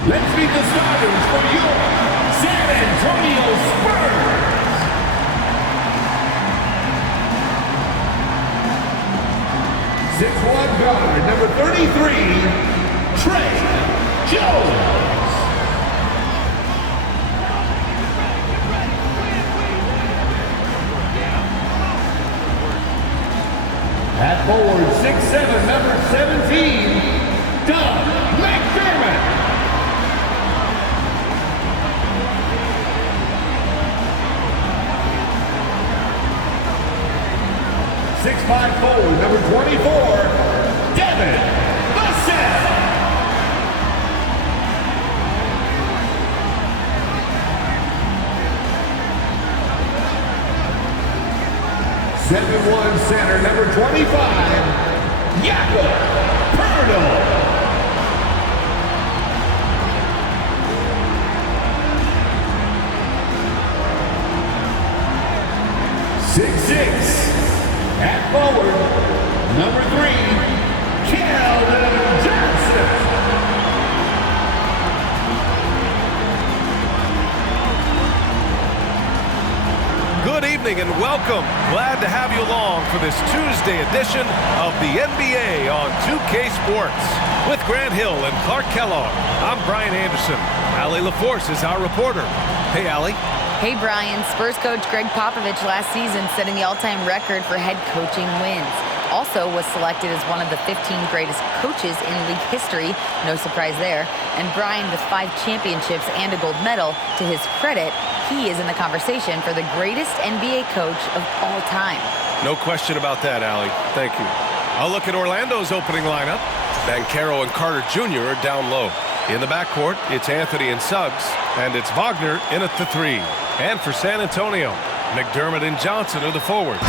Let's meet the starters for your San Antonio Spurs. 6'1" guard, number 33, Trey Jones. At forward, 6'7", number 17, Doug McDermott. 6'5" forward, number 24, Devin Vassell. 7'1" center, number 25, Jakob Poeltl. 6'6", at forward, number 3, Keldon Johnson. Good evening and welcome. Glad to have you along for this Tuesday edition of the NBA on 2K Sports. With Grant Hill and Clark Kellogg, I'm Brian Anderson. Allie LaForce is our reporter. Hey, Allie. Hey, Brian. Spurs coach Greg Popovich last season setting the all-time record for head coaching wins. Also was selected as one of the 15 greatest coaches in league history. No surprise there. And Brian, with 5 championships and a gold medal, to his credit, he is in the conversation for the greatest NBA coach of all time. No question about that, Allie. Thank you. I'll look at Orlando's opening lineup. Banchero and Carter Jr. are down low. In the backcourt, it's Anthony and Suggs, and it's Wagner in at the 3. And for San Antonio, McDermott and Johnson are the forwards.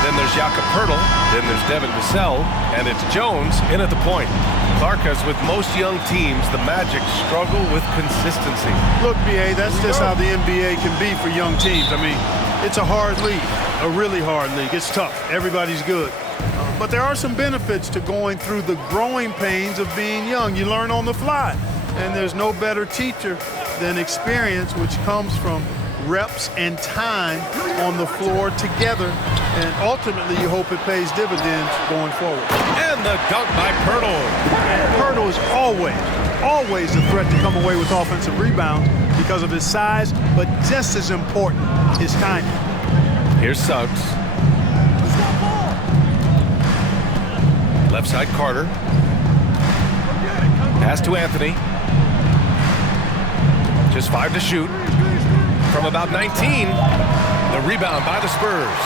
Then there's Jakob Poeltl, then there's Devin Vassell, and it's Jones in at the point. Clark, as with most young teams, the Magic struggle with consistency. Look, BA, that's just how the NBA can be for young teams. I mean, it's a hard league, a really hard league. It's tough. Everybody's good. But there are some benefits to going through the growing pains of being young. You learn on the fly. And there's no better teacher than experience, which comes from reps and time on the floor together, and ultimately you hope it pays dividends going forward. And the dunk by Poeltl. And Poeltl is always a threat to come away with offensive rebounds because of his size, but just as important, his timing. Here's Suggs. Left side, Carter. Pass to Anthony. Just 5 to shoot. From about 19, the rebound by the Spurs.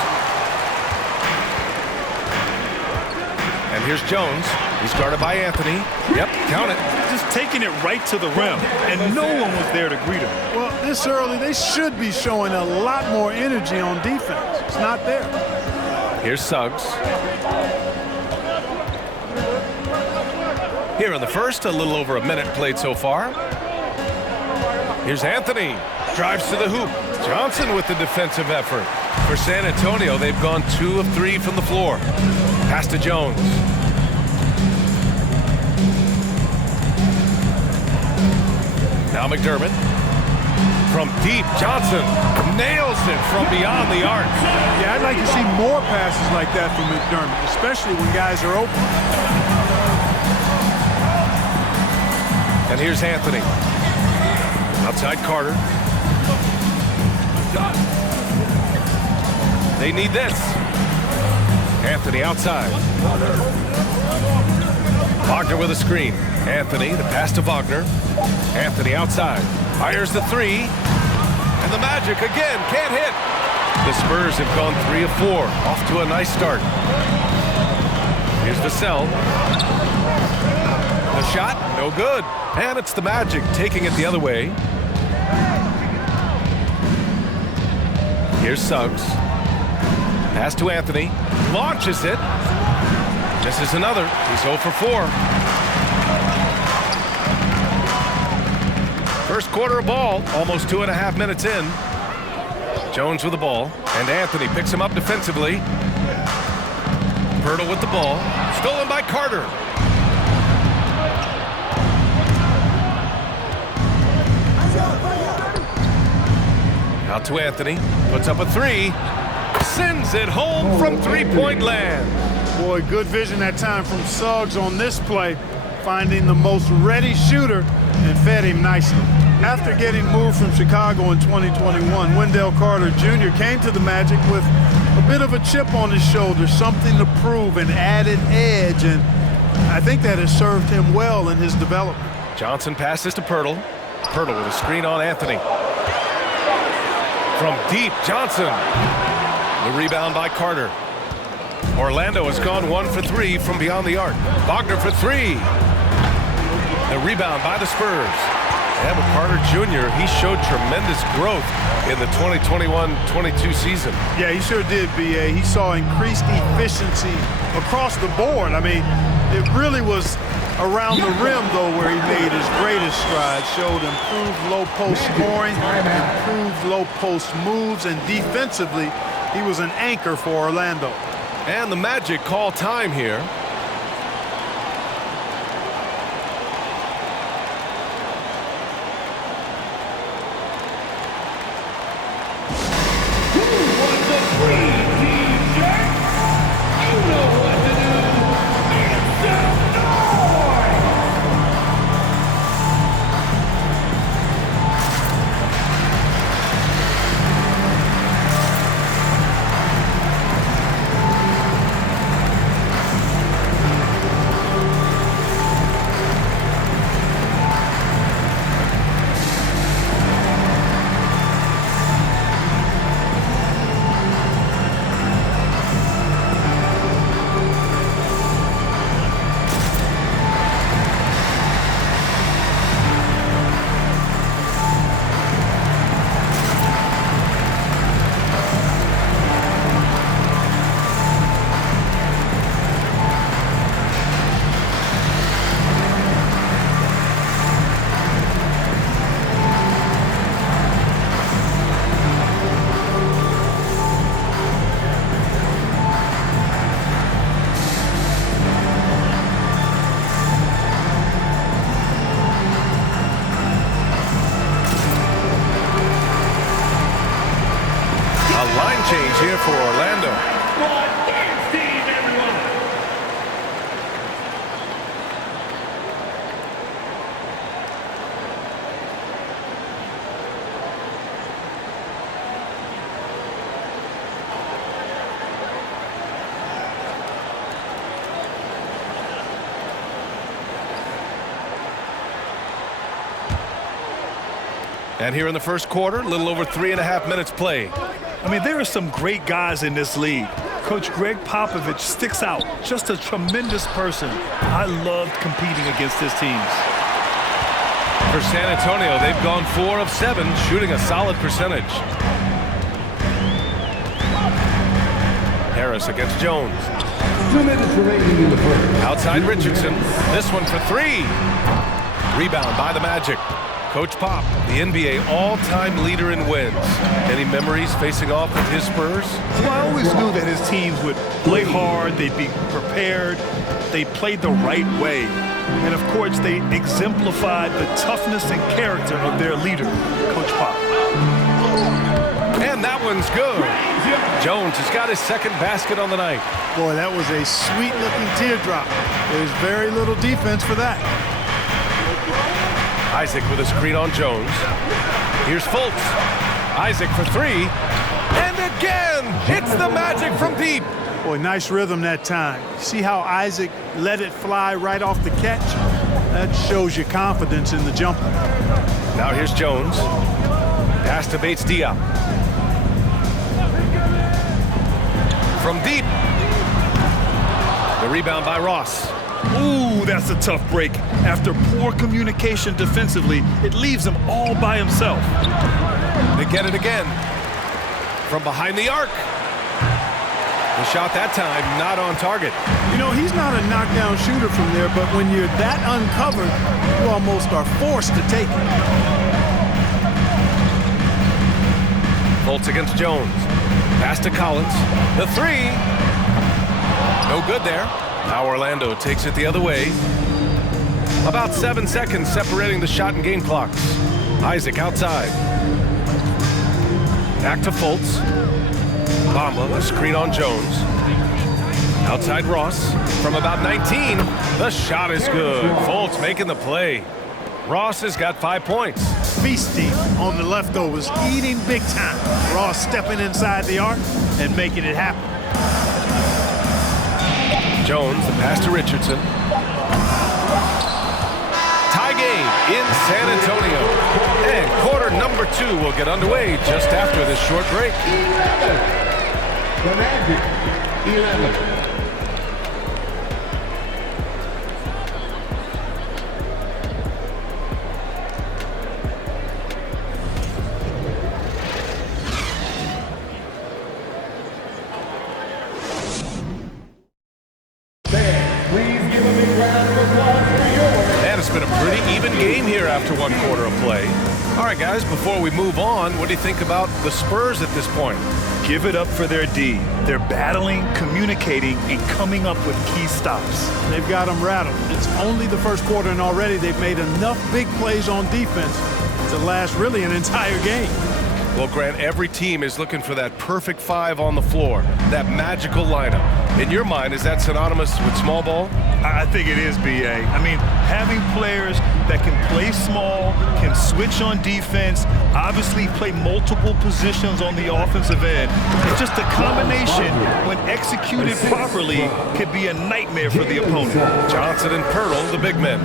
And here's Jones. He's guarded by Anthony. Yep, count it. Just taking it right to the rim, and no one was there to greet him. Well, this early, they should be showing a lot more energy on defense. It's not there. Here's Suggs. Here in the first, a little over a minute played so far. Here's Anthony. Drives to the hoop. Johnson with the defensive effort. For San Antonio, they've gone 2 of 3 from the floor. Pass to Jones. Now McDermott. From deep, Johnson nails it from beyond the arc. Yeah, I'd like to see more passes like that from McDermott, especially when guys are open. And here's Anthony. Outside Carter. They need this. Anthony outside. Wagner with a screen. Anthony, the pass to Wagner. Anthony outside. Fires the 3. And the Magic again can't hit. The Spurs have gone 3 of 4. Off to a nice start. Here's Vassell. The shot, no good. And it's the Magic taking it the other way. Here's Suggs. Pass to Anthony. Launches it. This is another. He's 0 for 4. First quarter of ball. Almost 2.5 minutes in. Jones with the ball. And Anthony picks him up defensively. Poeltl with the ball. Stolen by Carter. Out to Anthony. Puts up a three. Sends it home from three-point land. Boy, good vision that time from Suggs on this play, finding the most ready shooter and fed him nicely. After getting moved from Chicago in 2021, Wendell Carter Jr. came to the Magic with a bit of a chip on his shoulder, something to prove, an added edge, and I think that has served him well in his development. Johnson passes to Pirtle. Pirtle with a screen on Anthony. From deep, Johnson. The rebound by Carter. Orlando has gone 1 for 3 from beyond the arc. Wagner for 3. The rebound by the Spurs. And with Carter Jr., he showed tremendous growth in the 2021-22 season. Yeah, he sure did, B.A. He saw increased efficiency across the board. I mean, it really was around the rim, though, where he made his greatest strides. Showed improved low-post scoring, improved low-post moves, and defensively, he was an anchor for Orlando. And the Magic call time here. Change here for Orlando. And here in the first quarter, a little over 3.5 minutes played. I mean, there are some great guys in this league. Coach Greg Popovich sticks out. Just a tremendous person. I loved competing against his teams. For San Antonio, they've gone 4 of 7, shooting a solid percentage. Harris against Jones. 2 minutes remaining in the first. Outside Richardson. This one for 3. Rebound by the Magic. Coach Pop, the NBA all-time leader in wins. Any memories facing off with his Spurs? Well, I always knew that his teams would play hard, they'd be prepared, they played the right way. And of course, they exemplified the toughness and character of their leader, Coach Pop. And that one's good. Jones has got his second basket on the night. Boy, that was a sweet-looking teardrop. There's very little defense for that. Isaac with a screen on Jones. Here's Fultz. Isaac for 3. And again, hits the Magic from deep. Boy, nice rhythm that time. See how Isaac let it fly right off the catch? That shows you confidence in the jumper. Now here's Jones. Pass to Bates-Diop. From deep. The rebound by Ross. Ooh, that's a tough break. After poor communication defensively, it leaves him all by himself. They get it again. From behind the arc. The shot that time not on target. You know, he's not a knockdown shooter from there, but when you're that uncovered, you almost are forced to take it. Fultz against Jones. Pass to Collins. The 3. No good there. Now Orlando takes it the other way. About 7 seconds separating the shot and game clocks. Isaac outside. Back to Fultz. Bamba, the screen on Jones. Outside Ross from about 19. The shot is good. Fultz making the play. Ross has got 5 points. Feasting on the leftovers, eating big time. Ross stepping inside the arc and making it happen. Jones, the pass to Richardson. Tie game in San Antonio. And quarter number 2 will get underway just after this short break. 11. The Magic, 11. It's been a pretty even game here after 1 quarter of play. All right, guys, before we move on, what do you think about the Spurs at this point? Give it up for their D. They're battling, communicating, and coming up with key stops. They've got them rattled. It's only the first quarter, and already they've made enough big plays on defense to last really an entire game. Well, Grant, every team is looking for that perfect 5 on the floor, that magical lineup. In your mind, is that synonymous with small ball? I think it is, B.A. I mean, having players that can play small, can switch on defense, obviously play multiple positions on the offensive end. It's just a combination, when executed properly, could be a nightmare for the opponent. Johnson and Pirtle, the big men.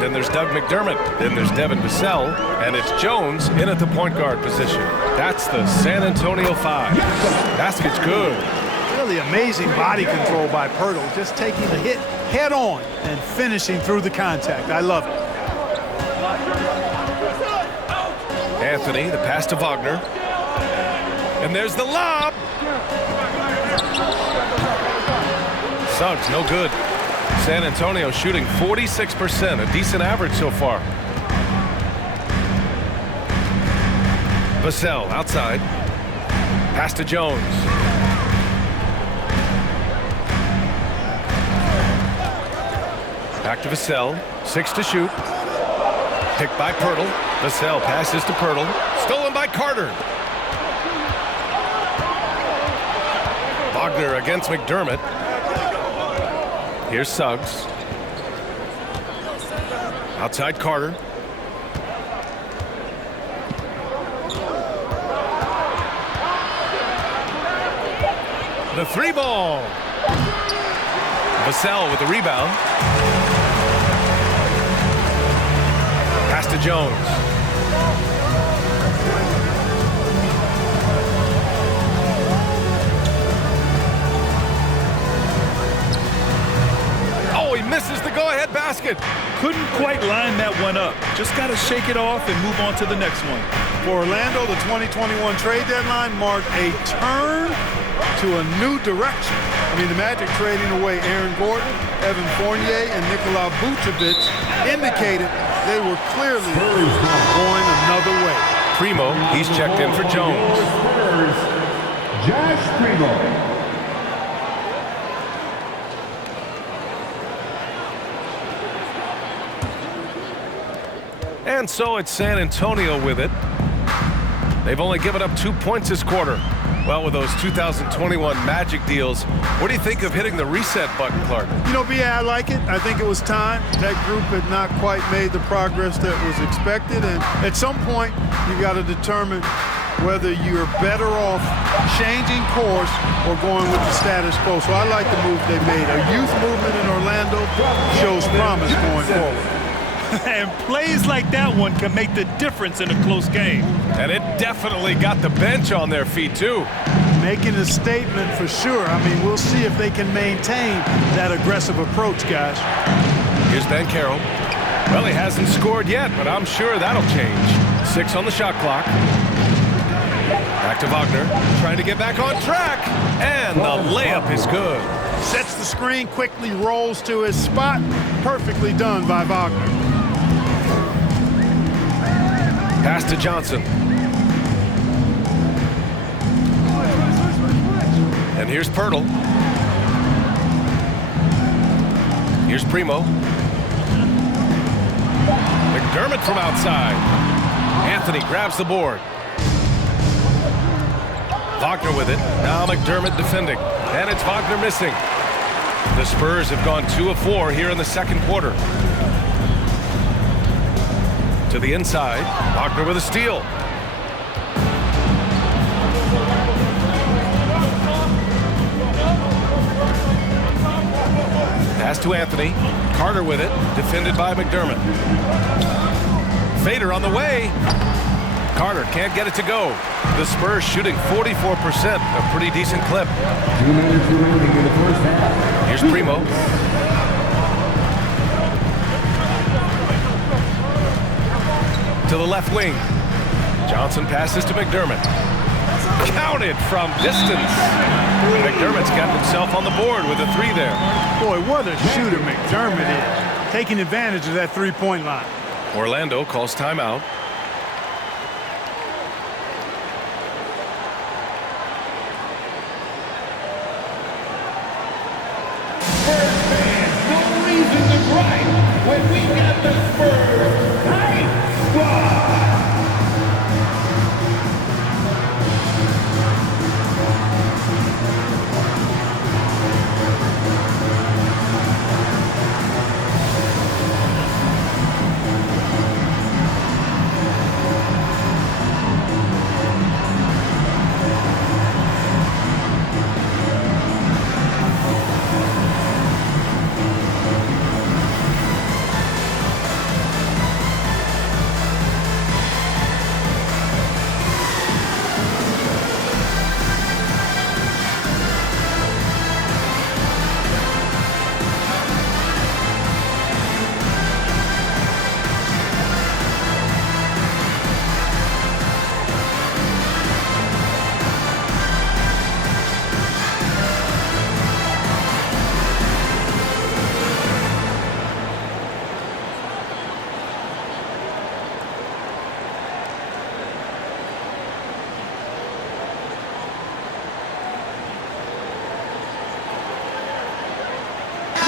Then there's Doug McDermott. Then there's Devin Vassell. And it's Jones in at the point guard position. That's the San Antonio 5. Basket's good. Really amazing body control by Pirtle, just taking the hit head on and finishing through the contact. I love it. Anthony, the pass to Wagner. And there's the lob. Suggs, no good. San Antonio shooting 46%, a decent average so far. Vassell outside. Pass to Jones. Back to Vassell. 6 to shoot. Picked by Pirtle. Vassell passes to Pirtle. Stolen by Carter. Wagner against McDermott. Here's Suggs. Outside Carter. The 3 ball. Vassell with the rebound. Pass to Jones. Oh, he misses the go-ahead basket. Couldn't quite line that one up. Just got to shake it off and move on to the next one. For Orlando, the 2021 trade deadline marked a turn to a new direction. I mean, the Magic trading away Aaron Gordon, Evan Fournier, and Nikola Vucevic indicated they were clearly going another way. Primo, he's checked in for Jones. Spurs, Josh Primo. And so it's San Antonio with it. They've only given up 2 points this quarter. Well, with those 2021 Magic deals, what do you think of hitting the reset button, Clark? You know, B.A., I like it. I think it was time. That group had not quite made the progress that was expected, and at some point, you got to determine whether you're better off changing course or going with the status quo. So I like the move they made. A youth movement in Orlando shows promise going forward. And plays like that one can make the difference in a close game. And it definitely got the bench on their feet, too. Making a statement for sure. I mean, we'll see if they can maintain that aggressive approach, guys. Here's Ben Carroll. Well, he hasn't scored yet, but I'm sure that'll change. 6 on the shot clock. Back to Wagner, trying to get back on track. And the layup is good. Sets the screen, quickly rolls to his spot. Perfectly done by Wagner. Pass to Johnson. And here's Pirtle. Here's Primo. McDermott from outside. Anthony grabs the board. Wagner with it. Now McDermott defending. And it's Wagner missing. The Spurs have gone 2 of 4 here in the second quarter. To the inside. Wagner with a steal. Pass to Anthony. Carter with it. Defended by McDermott. Fader on the way. Carter can't get it to go. The Spurs shooting 44%. A pretty decent clip. 2 minutes remaining in the first half. Here's Primo. To the left wing. Johnson passes to McDermott. Counted from distance. McDermott's got himself on the board with a 3 there. Boy, what a shooter McDermott is. Taking advantage of that three-point line. Orlando calls timeout. Spurs fans, no reason to gripe when we got the Spurs Hype Squad.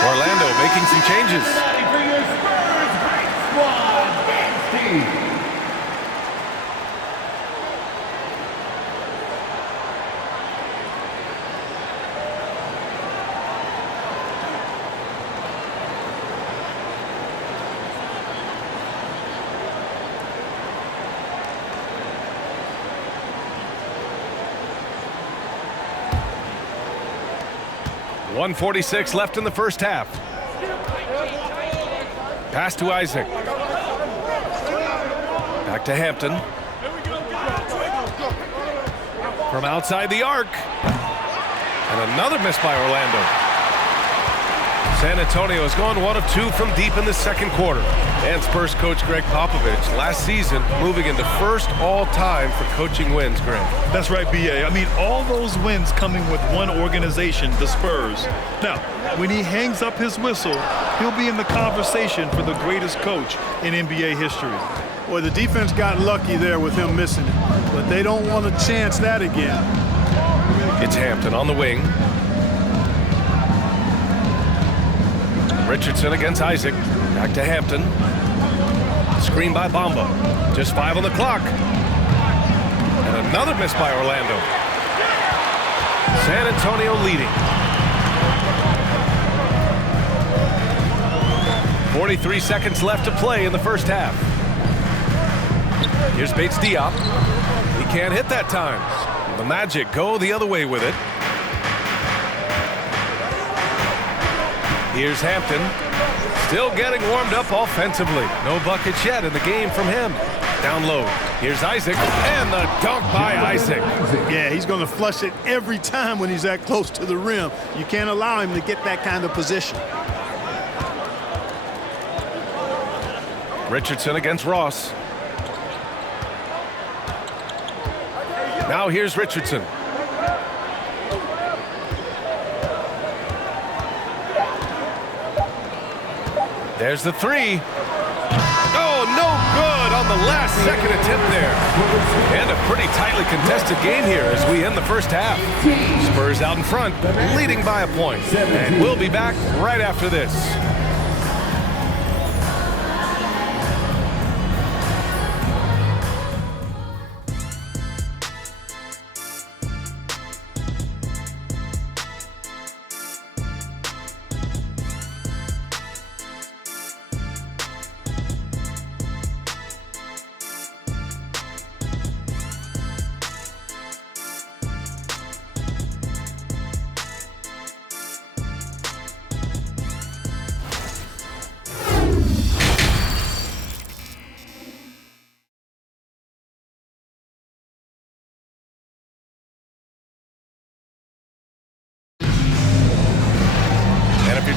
Orlando making some changes. Ready for your Spurs Hype Squad dance team. .146 left in the first half. Pass to Isaac. Back to Hampton. From outside the arc. And another miss by Orlando. San Antonio has gone 1 of 2 from deep in the second quarter. And Spurs coach Greg Popovich last season moving into first all-time for coaching wins, Greg. That's right, B.A. I mean, all those wins coming with one organization, the Spurs. Now, when he hangs up his whistle, he'll be in the conversation for the greatest coach in NBA history. Boy, the defense got lucky there with him missing it, but they don't want to chance that again. It's Hampton on the wing. Richardson against Isaac. Back to Hampton. Screen by Bamba. Just 5 on the clock. And another miss by Orlando. San Antonio leading. 43 seconds left to play in the first half. Here's Bates Diop. He can't hit that time. The Magic go the other way with it. Here's Hampton. Still getting warmed up offensively. No buckets yet in the game from him. Down low. Here's Isaac. And the dunk by Isaac. Yeah, he's going to flush it every time when he's that close to the rim. You can't allow him to get that kind of position. Richardson against Ross. Now here's Richardson. There's the 3. Oh, no good on the last second attempt there. And a pretty tightly contested game here as we end the first half. Spurs out in front, leading by a point. And we'll be back right after this.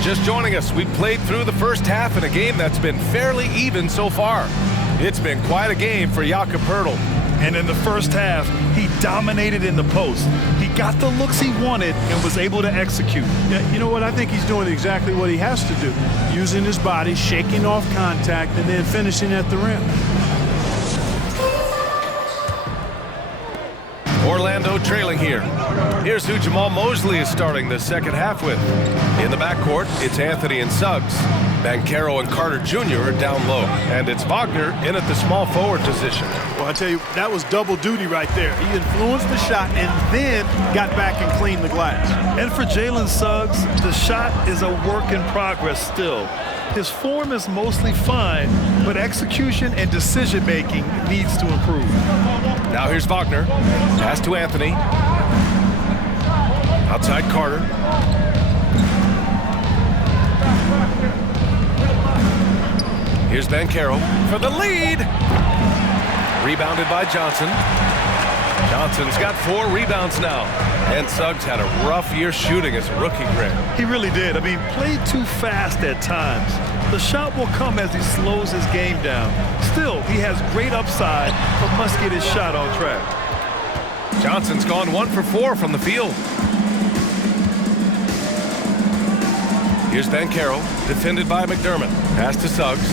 just joining us, we've played through the first half in a game that's been fairly even so far. It's been quite a game for Jakob Poeltl. And in the first half, he dominated in the post. He got the looks he wanted and was able to execute. Yeah, you know what? I think he's doing exactly what he has to do. Using his body, shaking off contact, and then finishing at the rim. Orlando trailing here. Here's who Jamal Mosley is starting the second half with. In the backcourt, it's Anthony and Suggs. Banchero and Carter Jr. are down low. And it's Wagner in at the small forward position. Well, I tell you, that was double duty right there. He influenced the shot and then got back and cleaned the glass. And for Jalen Suggs, the shot is a work in progress still. His form is mostly fine, but execution and decision-making needs to improve. Now here's Wagner. Pass to Anthony. Outside Carter. Here's Banchero for the lead. Rebounded by Johnson. Johnson's got 4 rebounds now. And Suggs had a rough year shooting as a rookie, Greg. He really did. I mean, played too fast at times. The shot will come as he slows his game down. Still, he has great upside, but must get his shot on track. Johnson's gone 1 for 4 from the field. Here's Banchero, defended by McDermott. Pass to Suggs.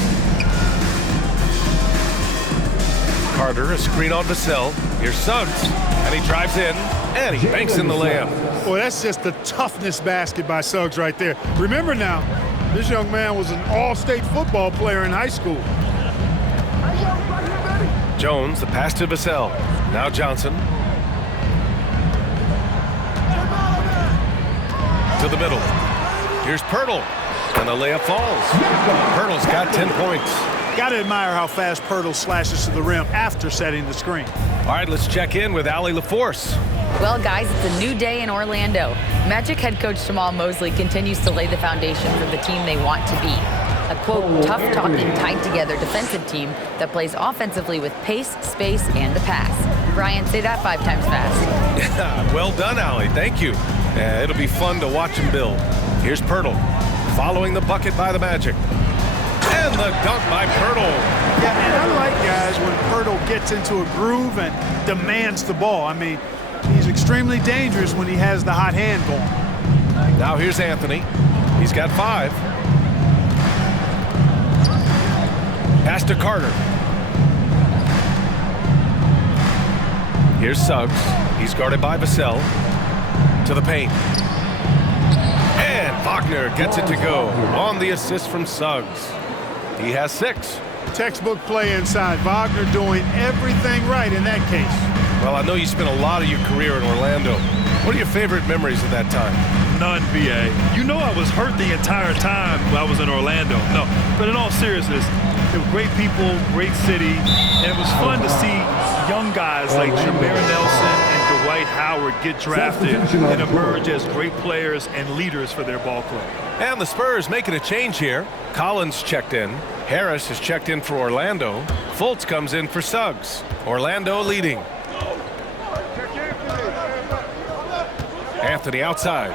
Carter, a screen on Vassell. Here's Suggs, and he drives in, and he banks in the layup. Boy, that's just the toughness basket by Suggs right there. Remember now, this young man was an all-state football player in high school. Jones, the pass to Vassell. Now Johnson. To the middle. Here's Poeltl, and the layup falls. Poeltl's got 10 points. Got to admire how fast Poeltl slashes to the rim after setting the screen. All right, let's check in with Allie LaForce. Well, guys, it's a new day in Orlando. Magic head coach Jamal Mosley continues to lay the foundation for the team they want to be. A, quote, tough-talking, tied-together defensive team that plays offensively with pace, space, and the pass. Brian, say that 5 times fast. Well done, Allie. Thank you. It'll be fun to watch him build. Here's Poeltl, following the bucket by the Magic. And the dunk by Poeltl. Yeah, and I like guys when Poeltl gets into a groove and demands the ball. I mean, he's extremely dangerous when he has the hot hand going. Now here's Anthony. He's got 5. Pass to Carter. Here's Suggs. He's guarded by Vassell. To the paint. And Wagner gets it to go on the assist from Suggs. He has 6. Textbook play inside. Wagner doing everything right in that case. Well, I know you spent a lot of your career in Orlando. What are your favorite memories of that time? None, B.A. You know I was hurt the entire time I was in Orlando. No, but in all seriousness, they were great people, great city, and it was fun to see young guys like Jameer Nelson and Dwight Howard get drafted and emerge as great players and leaders for their ball club. And the Spurs making a change here. Collins checked in. Harris has checked in for Orlando. Fultz comes in for Suggs. Orlando leading. Anthony outside.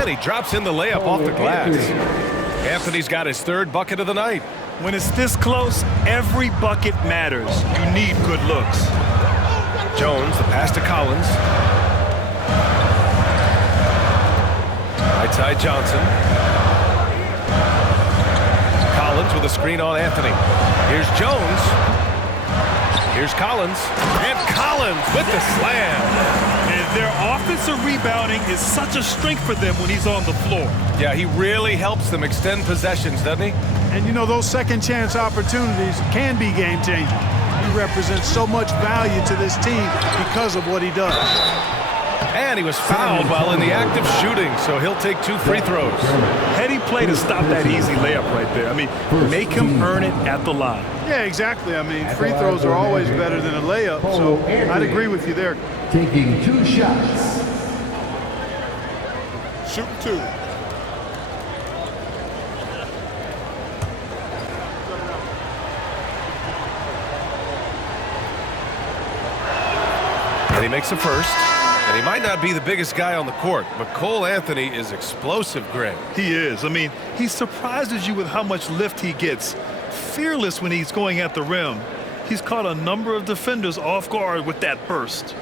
And he drops in the layup off the glass. Anthony's got his 3rd bucket of the night. When it's this close, every bucket matters. You need good looks. Jones, the pass to Collins. Right side Johnson. Collins with a screen on Anthony. Here's Jones. Here's Collins. And Collins with the slam. And their offensive rebounding is such a strength for them when he's on the floor. Yeah, he really helps them extend possessions, doesn't he? And you know, those second chance opportunities can be game changing. He represents so much value to this team because of what he does. And he was fouled while in the act of shooting, so he'll take 2 free throws. Heady play to stop that easy layup right there. I mean, make him earn it at the line. Yeah, exactly. I mean, free throws are always better than a layup, so I'd agree with you there. Taking 2 shots. Shooting 2. And he makes the first. And he might not be the biggest guy on the court, but Cole Anthony is explosive, Greg. He is. I mean, he surprises you with how much lift he gets. Fearless when he's going at the rim. He's caught a number of defenders off guard with that burst.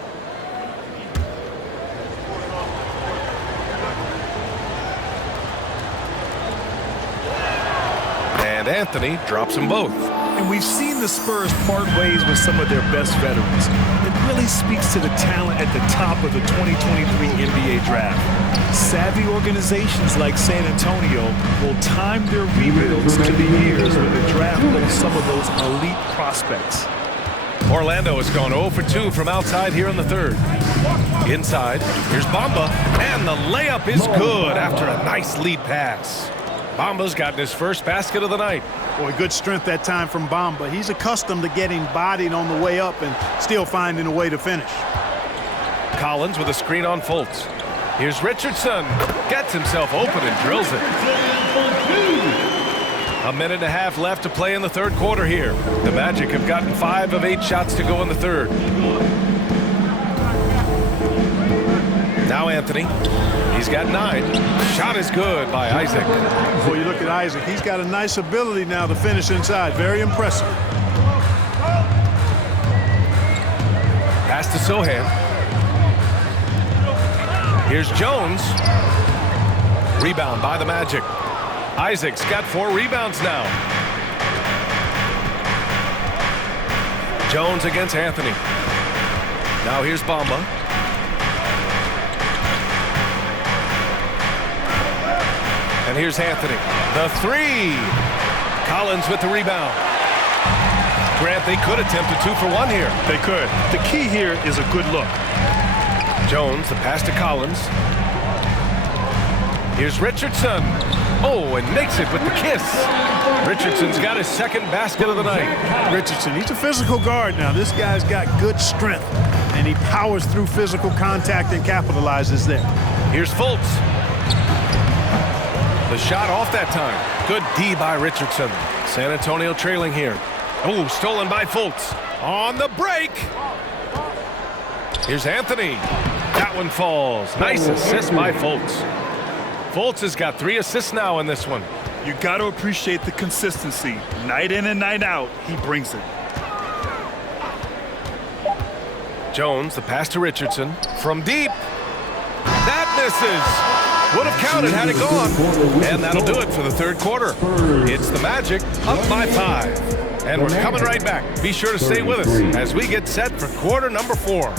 And Anthony drops them both. And we've seen the Spurs part ways with some of their best veterans. It really speaks to the talent at the top of the 2023 NBA draft. Savvy organizations like San Antonio will time their rebuilds to the years when the draft holds some of those elite prospects. Orlando has gone 0 for 2 from outside here in the third. Inside, here's Bamba, and the layup is good after a nice lead pass. Bamba's gotten his first basket of the night. Boy, good strength that time from Bamba. He's accustomed to getting bodied on the way up and still finding a way to finish. Collins with a screen on Fultz. Here's Richardson. Gets himself open and drills it. A minute and a half left to play in the third quarter here. The Magic have gotten 5 of 8 shots to go in the third. Now Anthony. He's got 9. Shot is good by Isaac. Boy, you look at Isaac. He's got a nice ability now to finish inside. Very impressive. Pass to Sohan. Here's Jones. Rebound by the Magic. Isaac's got 4 rebounds now. Jones against Anthony. Now here's Bamba. And here's Anthony. The 3. Collins with the rebound. Grant, they could attempt a 2 for 1 here. They could. The key here is a good look. Jones, the pass to Collins. Here's Richardson. Oh, and makes it with the kiss. Richardson's got his second basket of the night. Richardson, he's a physical guard now. This guy's got good strength, and he powers through physical contact and capitalizes there. Here's Fultz. The shot off that time. Good D by Richardson. San Antonio trailing here. Oh, stolen by Fultz. On the break. Here's Anthony. That one falls. Nice assist by Fultz. Fultz has got 3 assists now in this one. You got to appreciate the consistency. Night in and night out, he brings it. Jones, the pass to Richardson. From deep. That misses. Would have counted had it gone. And that'll do it for the third quarter. It's the Magic up by 5. And we're coming right back. Be sure to stay with us as we get set for quarter number 4.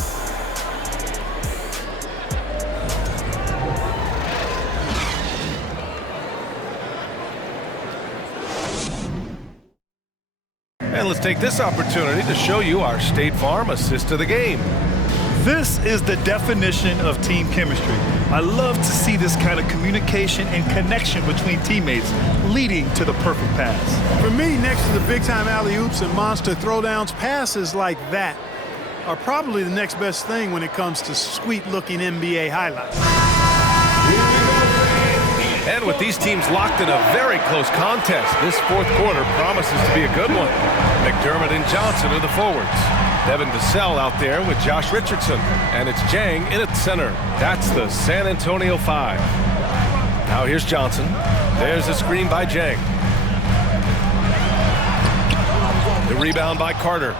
And let's take this opportunity to show you our State Farm assist of the game. This is the definition of team chemistry. I love to see this kind of communication and connection between teammates leading to the perfect pass. For me, next to the big-time alley-oops and monster throwdowns, passes like that are probably the next best thing when it comes to sweet-looking NBA highlights. And with these teams locked in a very close contest, this fourth quarter promises to be a good one. McDermott and Johnson are the forwards. Devin Vassell out there with Josh Richardson. And it's Jang in at center. That's the San Antonio 5. Now here's Johnson. There's a screen by Jang. The rebound by Carter.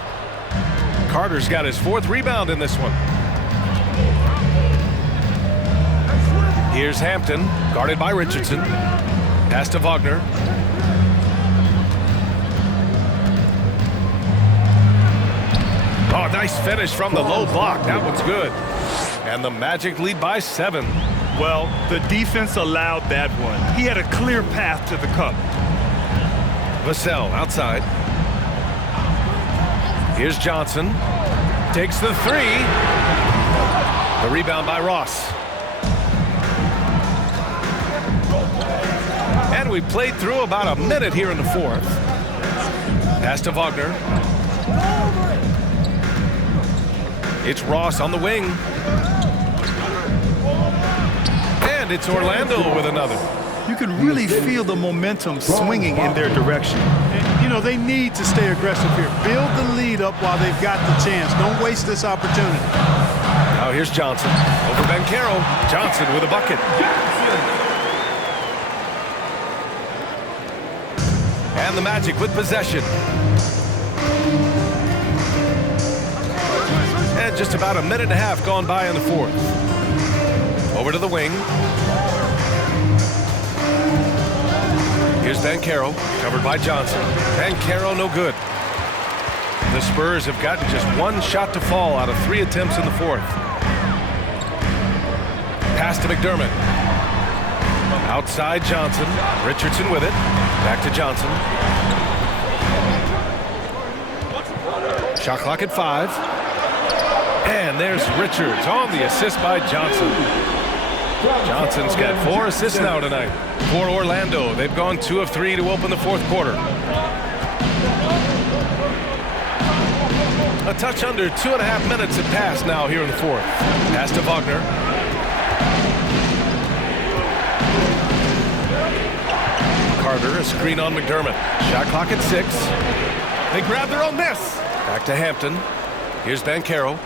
Carter's got his 4th rebound in this one. Here's Hampton, guarded by Richardson. Pass to Wagner. Oh, nice finish from the low block. That one's good. And the Magic lead by 7. Well, the defense allowed that one. He had a clear path to the cup. Vassell outside. Here's Johnson. Takes the 3. The rebound by Ross. And we played through about a minute here in the 4th. Pass to Wagner. It's Ross on the wing. And it's Orlando with another. You can really feel the momentum swinging in their direction. And, you know, they need to stay aggressive here. Build the lead up while they've got the chance. Don't waste this opportunity. Now Now here's Johnson. Over Banchero. Johnson with a bucket. And the Magic with possession. And just about a minute and a half gone by in the fourth. Over to the wing. Here's Banchero, covered by Johnson. Banchero no good. The Spurs have gotten just one shot to fall out of 3 attempts in the fourth. Pass to McDermott. Outside Johnson. Richardson with it. Back to Johnson. Shot clock at 5. And there's Richards on the assist by Johnson. Johnson's got 4 assists now tonight. For Orlando, they've gone 2 of 3 to open the fourth quarter. A touch under 2.5 minutes have passed now here in the fourth. Pass to Wagner. Carter, a screen on McDermott. Shot clock at 6. They grab their own miss. Back to Hampton. Here's Banchero.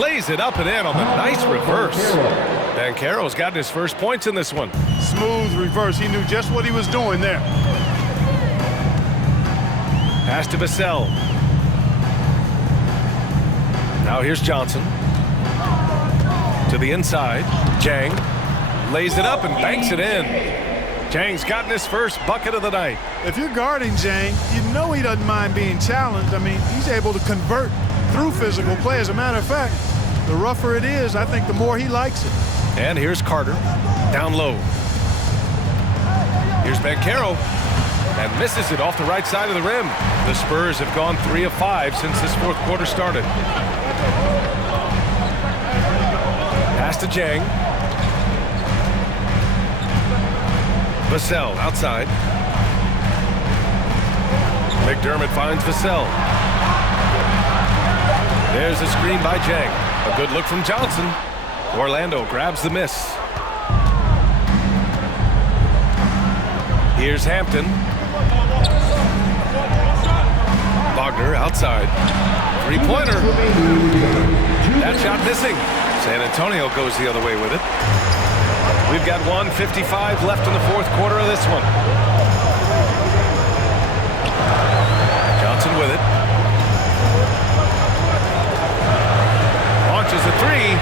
Lays it up and in on the nice reverse. Banchero's gotten his first points in this one. Smooth reverse. He knew just what he was doing there. Pass to Vassell. Now here's Johnson. To the inside. Jang lays it up and banks it in. Jang's gotten his first bucket of the night. If you're guarding Jang, you know he doesn't mind being challenged. I mean, he's able to convert through physical play. As a matter of fact, the rougher it is, I think the more he likes it. And here's Carter. Down low. Here's Banchero. And misses it off the right side of the rim. The Spurs have gone 3 of 5 since this fourth quarter started. Pass to Jang. Vassell outside. McDermott finds Vassell. There's a screen by Jang. A good look from Johnson. Orlando grabs the miss. Here's Hampton. Wagner outside. Three-pointer. That shot missing. San Antonio goes the other way with it. We've got 1:55 left in the fourth quarter of this one. Johnson with it. Launches a 3.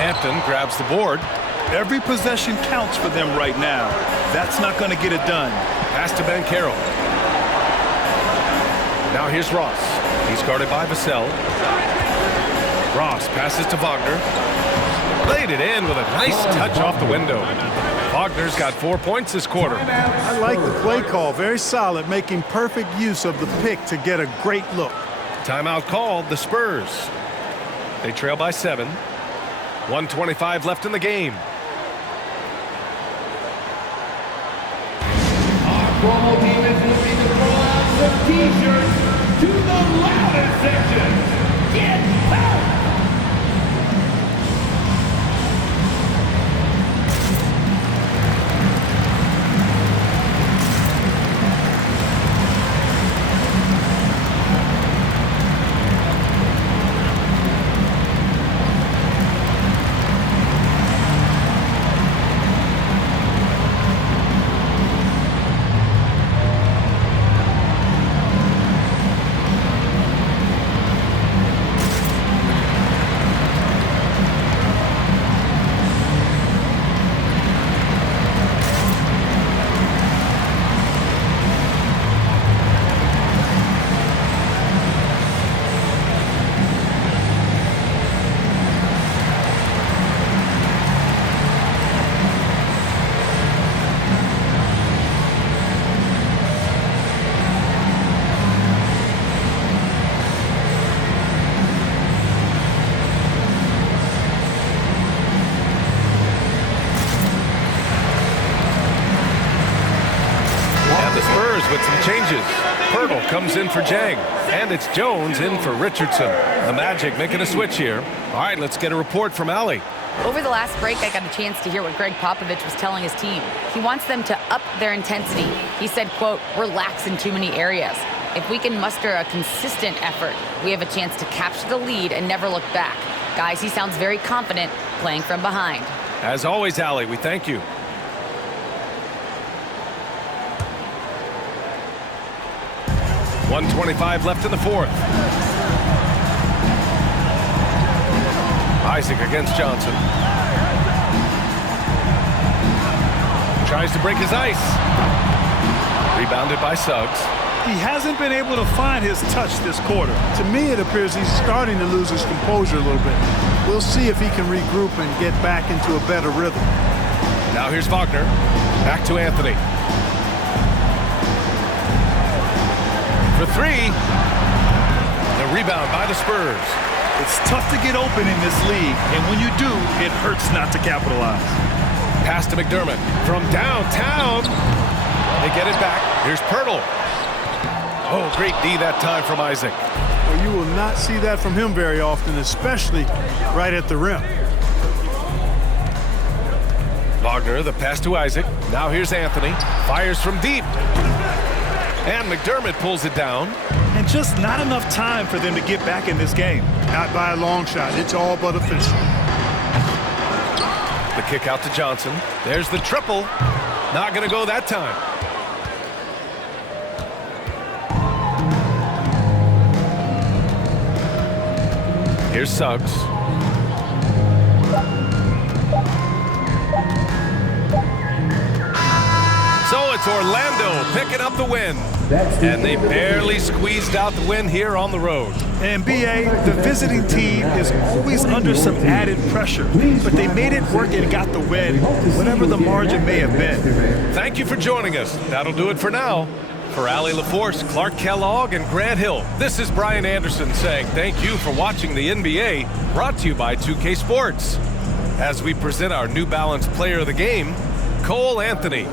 Hampton grabs the board. Every possession counts for them right now. That's not going to get it done. Pass to Banchero. Now here's Ross. He's guarded by Vassell. Ross passes to Wagner. Laid it in with a nice touch off the window. Wagner's got 4 points this quarter. I like the play call. Very solid, making perfect use of the pick to get a great look. Timeout called, the Spurs. They trail by 7. 1:25 left in the game. Our promo team is looking to throw out some t-shirts to the loudest section. Get out! With some changes. Pirtle comes in for Jang, and it's Jones in for Richardson. The Magic making a switch here. All right, let's get a report from Allie. Over the last break, I got a chance to hear what Greg Popovich was telling his team. He wants them to up their intensity. He said, quote, "We're lax in too many areas. If we can muster a consistent effort, we have a chance to capture the lead and never look back." Guys, he sounds very confident playing from behind. As always, Allie, we thank you. .125 left in the fourth. Isaac against Johnson. Tries to break his ice. Rebounded by Suggs. He hasn't been able to find his touch this quarter. To me, it appears he's starting to lose his composure a little bit. We'll see if he can regroup and get back into a better rhythm. Now here's Wagner. Back to Anthony. For three. The rebound by the Spurs. It's tough to get open in this league, and when you do, it hurts not to capitalize. Pass to McDermott from downtown. They get it back. Here's Pirtle. Oh, great D that time from Isaac. Well, you will not see that from him very often, especially right at the rim. Wagner, the pass to Isaac. Now here's Anthony. Fires from deep. And McDermott pulls it down. And just not enough time for them to get back in this game. Not by a long shot. It's all but official. The kick out to Johnson. There's the triple. Not going to go that time. Here's Suggs. So it's Orlando picking up the win. And they barely squeezed out the win here on the road. NBA, the visiting team is always under some added pressure, but they made it work and got the win, whatever the margin may have been. Thank you for joining us. That'll do it for now. For Allie LaForce, Clark Kellogg, and Grant Hill, this is Brian Anderson saying thank you for watching the NBA, brought to you by 2K Sports. As we present our New Balance Player of the Game, Cole Anthony.